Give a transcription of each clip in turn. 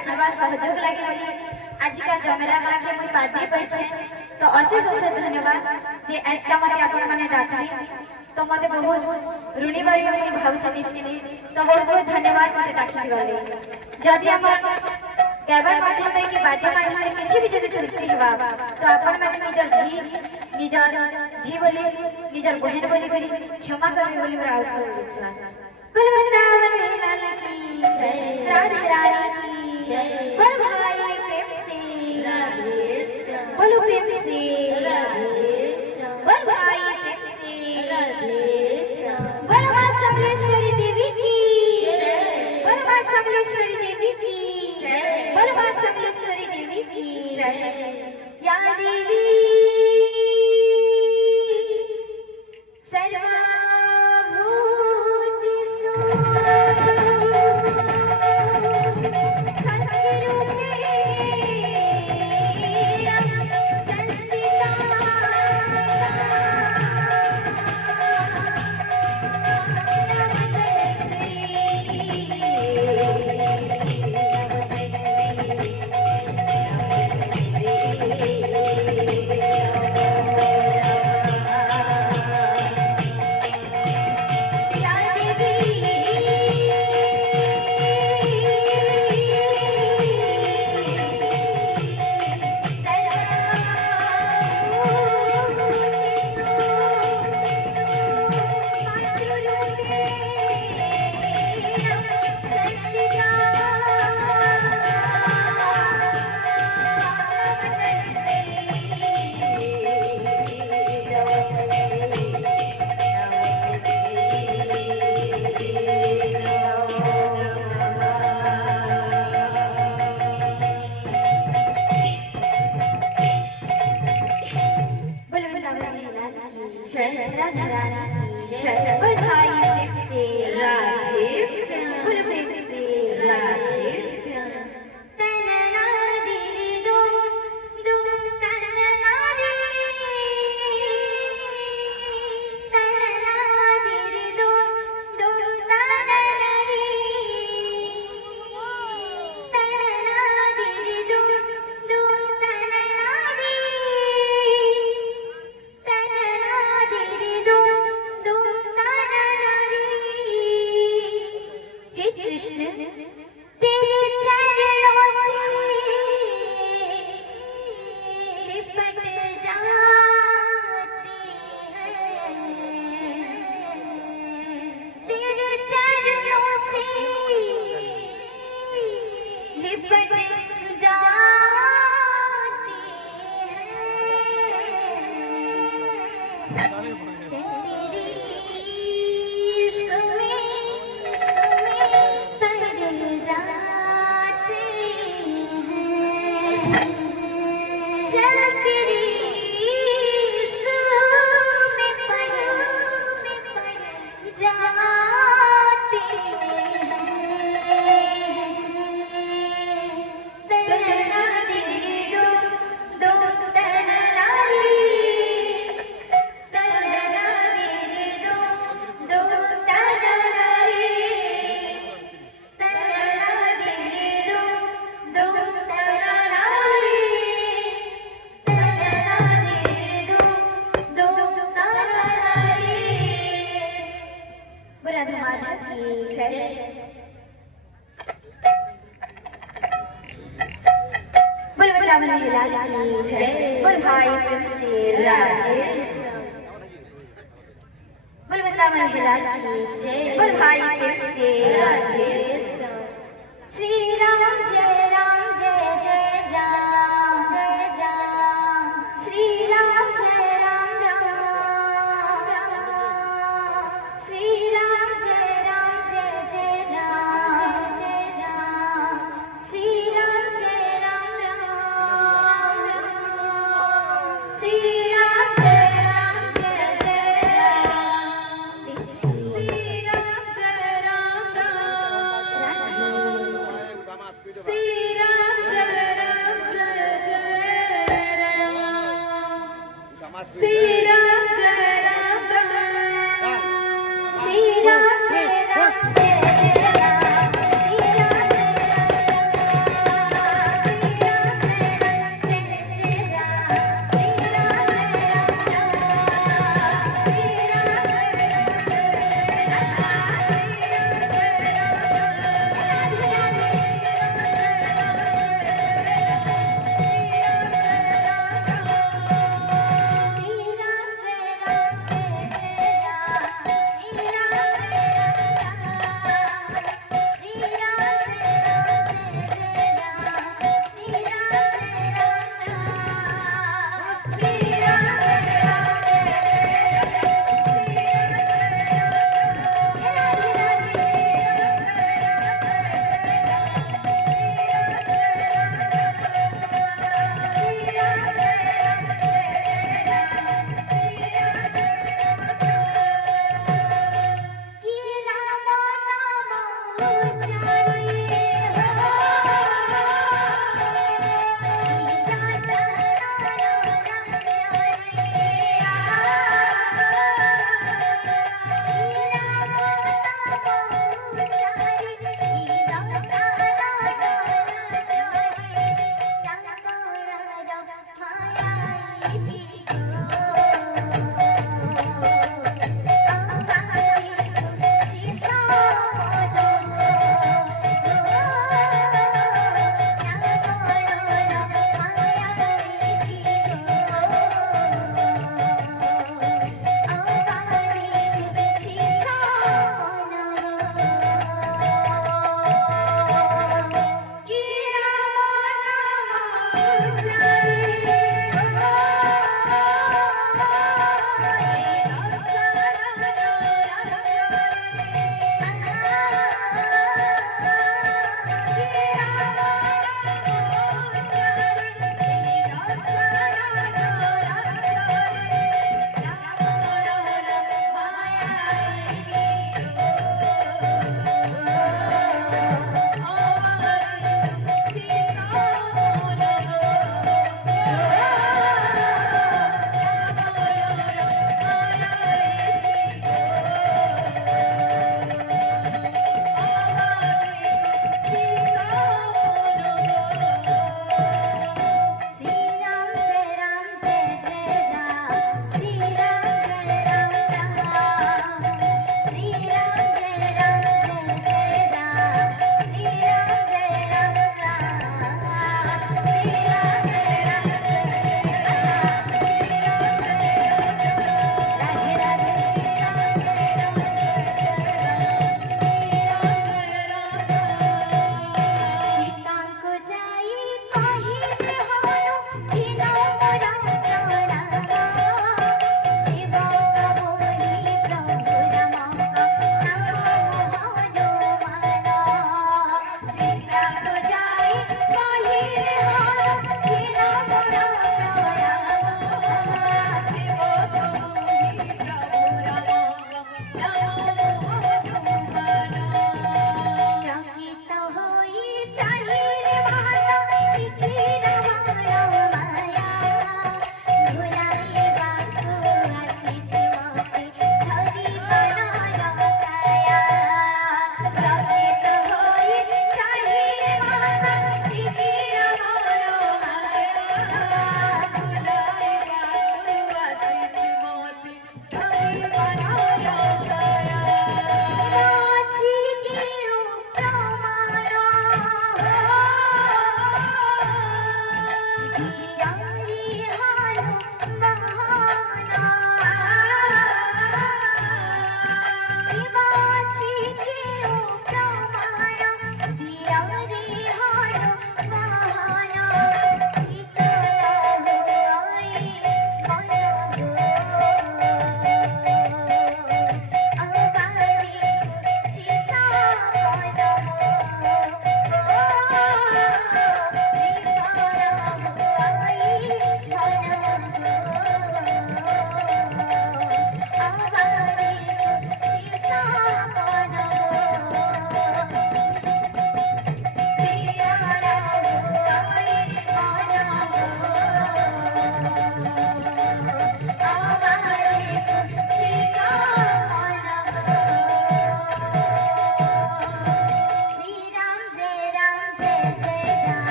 आशीर्वाद सहयोग लगे बोली आज का जमेला माँ के मुई पादी पड़छे तो अशेष अशेष धन्यवाद जे आज का मते आपण माने डाकली तो मते बहुत ऋणी बारी मुई भावचे निचके तो बहुत बहुत धन्यवाद मते डाकी दिवाले जदि आपण गायबार माध्यम रे कि वाद्य माध्यम रे किछि भी जदि त्रुटि हेबा तो आपण माने निजर झी बोली निजर बहन बोली क्षमा करबे बोली मोर आवश्यक विश्वास बलवंतावन लाल की जय राधे रानी की जय बोल भाई प्रेम से राधे श्याम बोलो प्रेम से राधे श्याम बोल भाई प्रेम से राधे श्याम बोल मां समलेश्वरी देवी की जय बोल मां समलेश्वरी देवी की जय बोल मां समलेश्वरी देवी की जय या देवी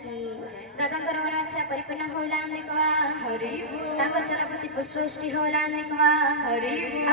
दादाଙ୍କର ମନ ଇଚ୍ଛା ପରିପୂର୍ଣ୍ଣ होला ଅନେକବା हरि बोल ତାଙ୍କ ଚରପତି ପୁଷ୍ପବୃଷ୍ଟି होला ଅନେକବା हरि बोल